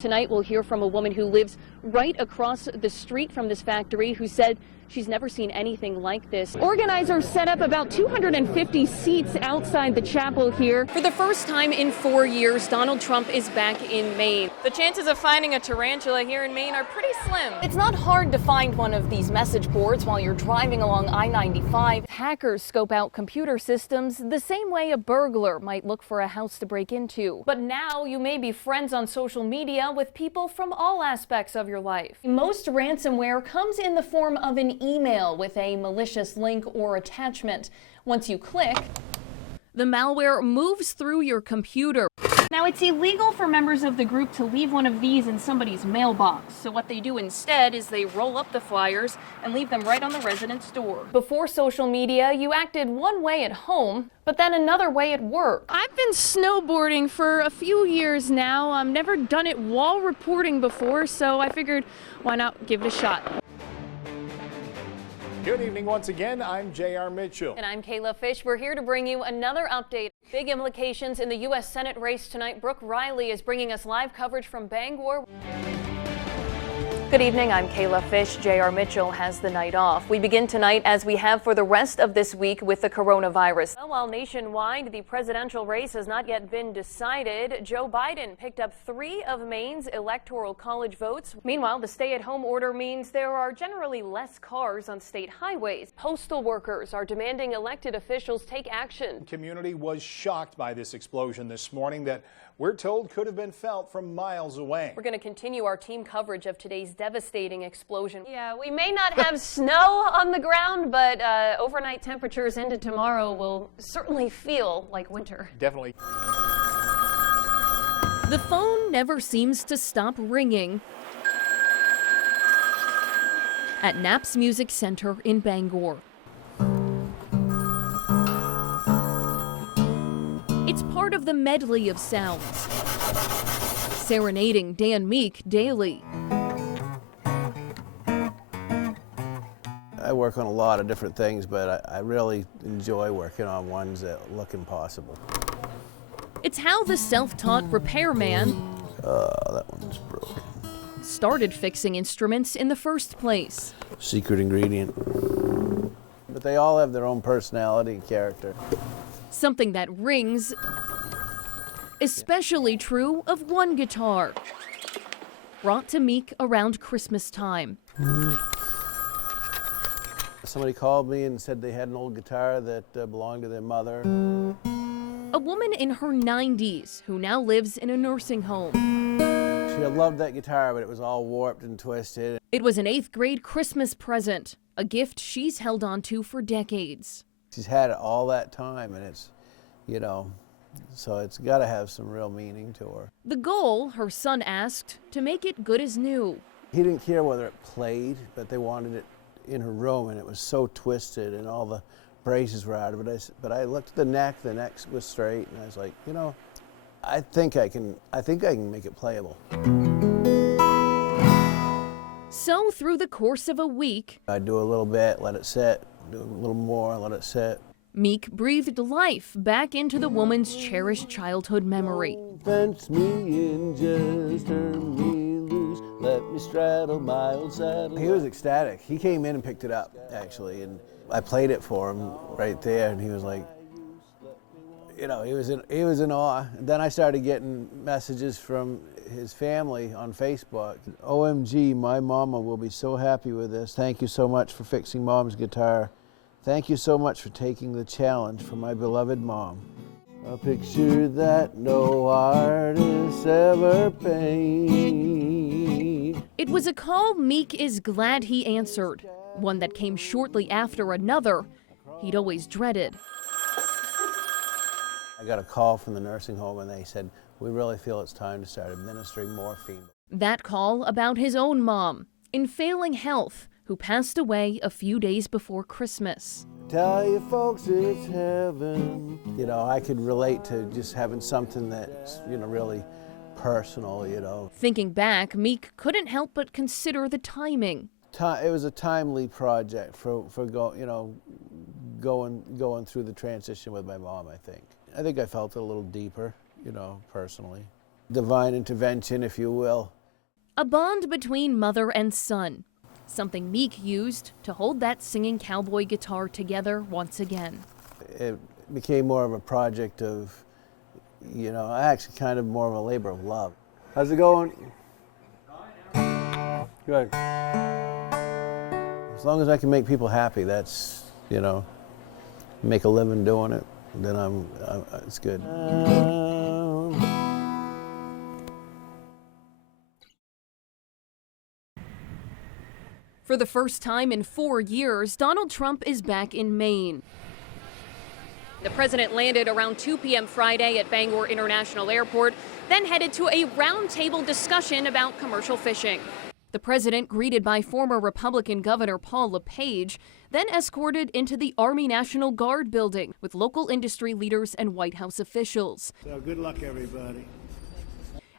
Tonight we'll hear from a woman who lives right across the street from this factory who said she's never seen anything like this. Organizers set up about 250 seats outside the chapel here. For the first time in 4 years, Donald Trump is back in Maine. The chances of finding a tarantula here in Maine are pretty slim. It's not hard to find one of these message boards while you're driving along I-95. Hackers scope out computer systems the same way a burglar might look for a house to break into. But now you may be friends on social media with people from all aspects of your life. Most ransomware comes in the form of an email with a malicious link or attachment. Once you click, the malware moves through your computer. Now, it's illegal for members of the group to leave one of these in somebody's mailbox. So what they do instead is they roll up the flyers and leave them right on the resident's door. Before social media, you acted one way at home, but then another way at work. I've been snowboarding for a few years now. I've never done it while reporting before, so I figured why not give it a shot. Good evening once again. I'm J.R. Mitchell. And I'm Kayla Fish. We're here to bring you another update. Big implications in the U.S. Senate race tonight. Brooke Riley is bringing us live coverage from Bangor. Good evening, I'm Kayla Fish. J.R. Mitchell has the night off. We begin tonight, as we have for the rest of this week, with the coronavirus. Well, while nationwide, the presidential race has not yet been decided, Joe Biden picked up 3 of Maine's electoral college votes. Meanwhile, the stay-at-home order means there are generally less cars on state highways. Postal workers are demanding elected officials take action. The community was shocked by this explosion this morning that we're told could have been felt from miles away. We're going to continue our team coverage of today's devastating explosion. Yeah, we may not have snow on the ground, but overnight temperatures into tomorrow will certainly feel like winter. Definitely. The phone never seems to stop ringing at Knapp's Music Center in Bangor. It's part of the medley of sounds, serenading Dan Meek daily. I work on a lot of different things, but I really enjoy working on ones that look impossible. It's how the self-taught repairman That one's broken. started fixing instruments in the first place. Secret ingredient. But they all have their own personality and character. Something that rings, especially true of one guitar, brought to Meek around Christmas time. Somebody called me and said they had an old guitar that belonged to their mother. A woman in her 90s who now lives in a nursing home. She had loved that guitar, but it was all warped and twisted. It was an 8th grade Christmas present, a gift she's held on to for decades. She's had it all that time, and it's, so it's got to have some real meaning to her. The goal, her son asked, to make it good as new. He didn't care whether it played, but they wanted it in her room, and it was so twisted, and all the braces were out of it. But I looked at the neck was straight, and I was like, I think I can make it playable. So through the course of a week, I'd do a little bit, let it sit, do a little more, let it sit. Meek breathed life back into the woman's cherished childhood memory. Fence me in, just turn me loose, let me straddle my old saddle. He was ecstatic. He came in and picked it up, actually, and I played it for him right there, and he was like, he was in awe. And then I started getting messages from his family on Facebook. OMG, my mama will be so happy with this. Thank you so much for fixing Mom's guitar. Thank you so much for taking the challenge for my beloved mom. A picture that no artist ever painted. It was a call Meek is glad he answered, one that came shortly after another he'd always dreaded. I got a call from the nursing home and they said, we really feel it's time to start administering morphine. That call about his own mom, in failing health, who passed away a few days before Christmas. Tell you folks it's heaven. I could relate to just having something that's, really personal, Thinking back, Meek couldn't help but consider the timing. It was a timely project for going through the transition with my mom, I think. I think I felt it a little deeper, personally. Divine intervention, if you will. A bond between mother and son. Something Meek used to hold that singing cowboy guitar together once again. It became more of a project of, actually kind of more of a labor of love. How's it going? Good. As long as I can make people happy, that's, make a living doing it, then it's good. For the first time in 4 years, Donald Trump is back in Maine. The president landed around 2 p.m. Friday at Bangor International Airport, then headed to a roundtable discussion about commercial fishing. The president, greeted by former Republican Governor Paul LePage, then escorted into the Army National Guard building with local industry leaders and White House officials. So good luck, everybody.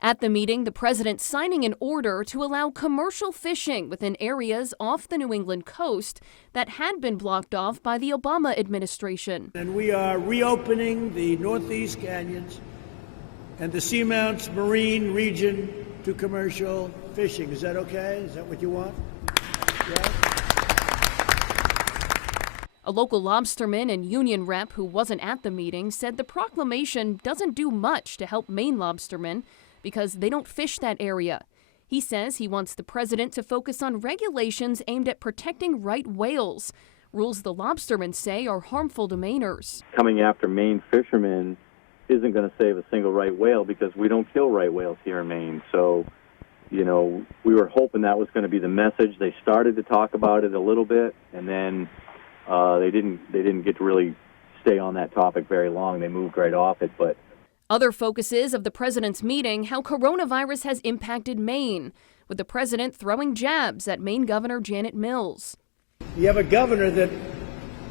At the meeting, the president signing an order to allow commercial fishing within areas off the New England coast that had been blocked off by the Obama administration. And we are reopening the Northeast Canyons and the Seamounts Marine region to commercial fishing. Is that okay? Is that what you want? Yeah? A local lobsterman and union rep who wasn't at the meeting said the proclamation doesn't do much to help Maine lobstermen because they don't fish that area. He says he wants the president to focus on regulations aimed at protecting right whales, rules the lobstermen say are harmful to Mainers. Coming after Maine fishermen isn't going to save a single right whale because we don't kill right whales here in Maine. So, we were hoping that was going to be the message. They started to talk about it a little bit, and then they didn't get to really stay on that topic very long. They moved right off it, but other focuses of the president's meeting, how coronavirus has impacted Maine, with the president throwing jabs at Maine Governor Janet Mills. You have a governor that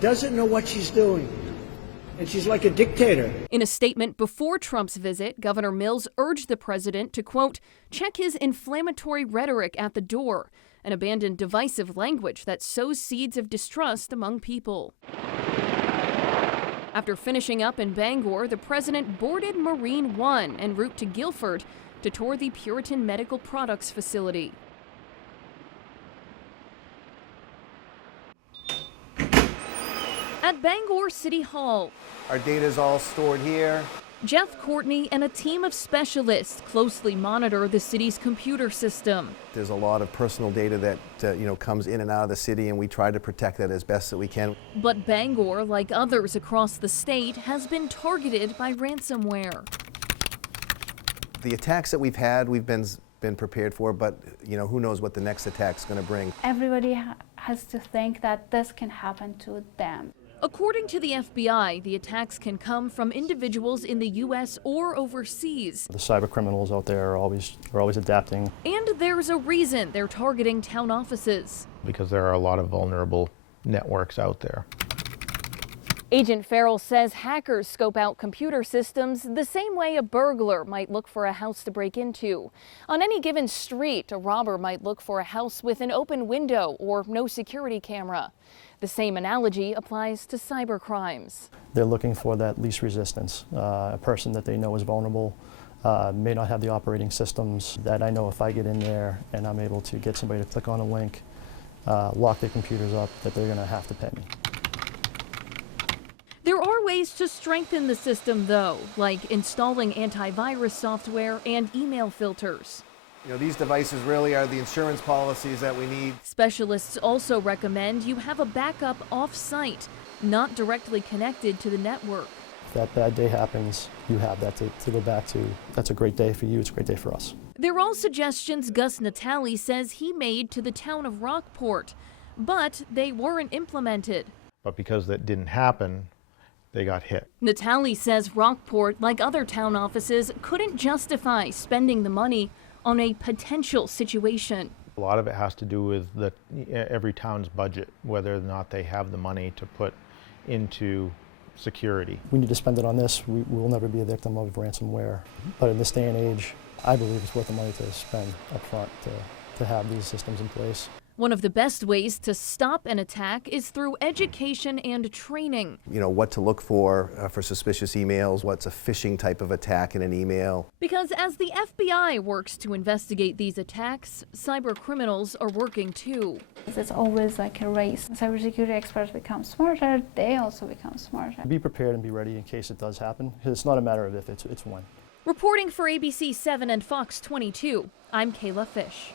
doesn't know what she's doing, and she's like a dictator. In a statement before Trump's visit, Governor Mills urged the president to, quote, check his inflammatory rhetoric at the door and abandon divisive language that sows seeds of distrust among people. After finishing up in Bangor, the president boarded Marine One en route to Guilford to tour the Puritan Medical Products facility. At Bangor City Hall, our data is all stored here. Jeff Courtney and a team of specialists closely monitor the city's computer system. There's a lot of personal data that comes in and out of the city, and we try to protect that as best that we can. But Bangor, like others across the state, has been targeted by ransomware. The attacks that we've had, we've been prepared for, but who knows what the next attack's going to bring. Everybody has to think that this can happen to them. According to the FBI, the attacks can come from individuals in the U.S. or overseas. The cyber criminals out there are always adapting. And there's a reason they're targeting town offices. Because there are a lot of vulnerable networks out there. Agent Farrell says hackers scope out computer systems the same way a burglar might look for a house to break into. On any given street, a robber might look for a house with an open window or no security camera. The same analogy applies to cyber crimes. They're looking for that least resistance, a person that they know is vulnerable, may not have the operating systems that I know if I get in there and I'm able to get somebody to click on a link, lock their computers up, that they're going to have to pay me. There are ways to strengthen the system, though, like installing antivirus software and email filters. These devices really are the insurance policies that we need. Specialists also recommend you have a backup off-site, not directly connected to the network. If that bad day happens, you have that to go back to. That's a great day for you, it's a great day for us. They're all suggestions Gus Natale says he made to the town of Rockport, but they weren't implemented. But because that didn't happen, they got hit. Natale says Rockport, like other town offices, couldn't justify spending the money on a potential situation. A lot of it has to do with every town's budget, whether or not they have the money to put into security. We need to spend it on this. We will never be a victim of ransomware. But in this day and age, I believe it's worth the money to spend up front to have these systems in place. One of the best ways to stop an attack is through education and training. You know, what to look for suspicious emails, what's a phishing type of attack in an email. Because as the FBI works to investigate these attacks, cyber criminals are working too. It's always like a race. Cybersecurity experts become smarter, they also become smarter. Be prepared and be ready in case it does happen, because it's not a matter of if, it's when. Reporting for ABC 7 and Fox 22, I'm Kayla Fish.